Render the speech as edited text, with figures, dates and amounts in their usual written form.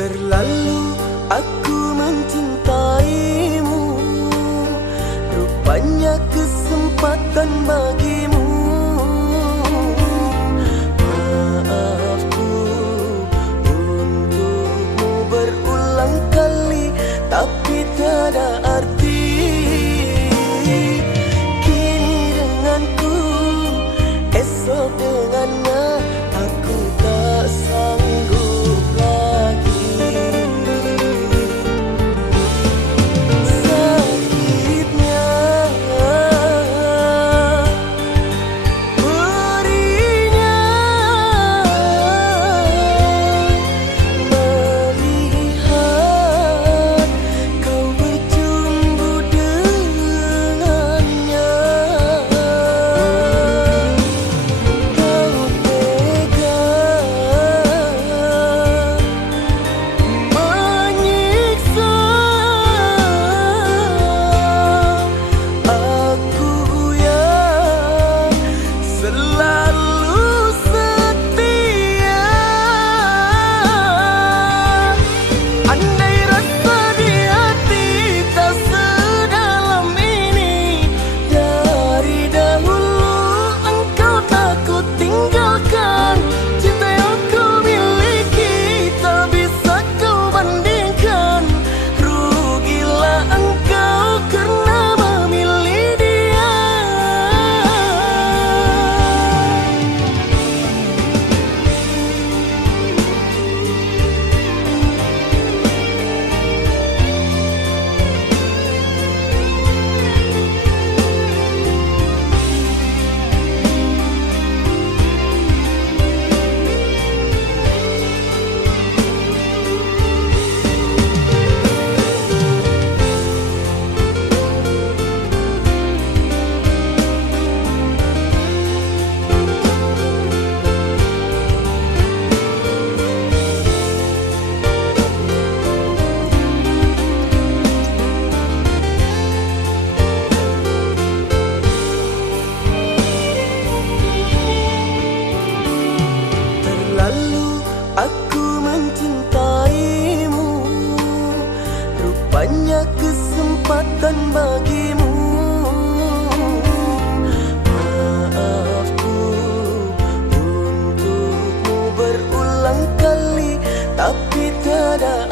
Terlalu aku mencintaimu, rupanya kesempatan bagimu. Maafku untukmu berulang kali, tapi tiada arti. Kini denganku, esok dengannya, aku tak sanggup lagi. Sakitnya berinya melihat kau berjumpa dengannya. Kau tega menyiksa aku yang selalu setia. Andai rasa di hati tak sedalam ini, dari dahulu engkau tak ku tinggalkan. Cinta yang ku miliki tak bisa kau bandingkan. Rugilah engkau karena memilih dia. Terlalu aku mencintaimu, rupanya kesempatan bagimu. Maafku untukmu berulang kali, tapi tiada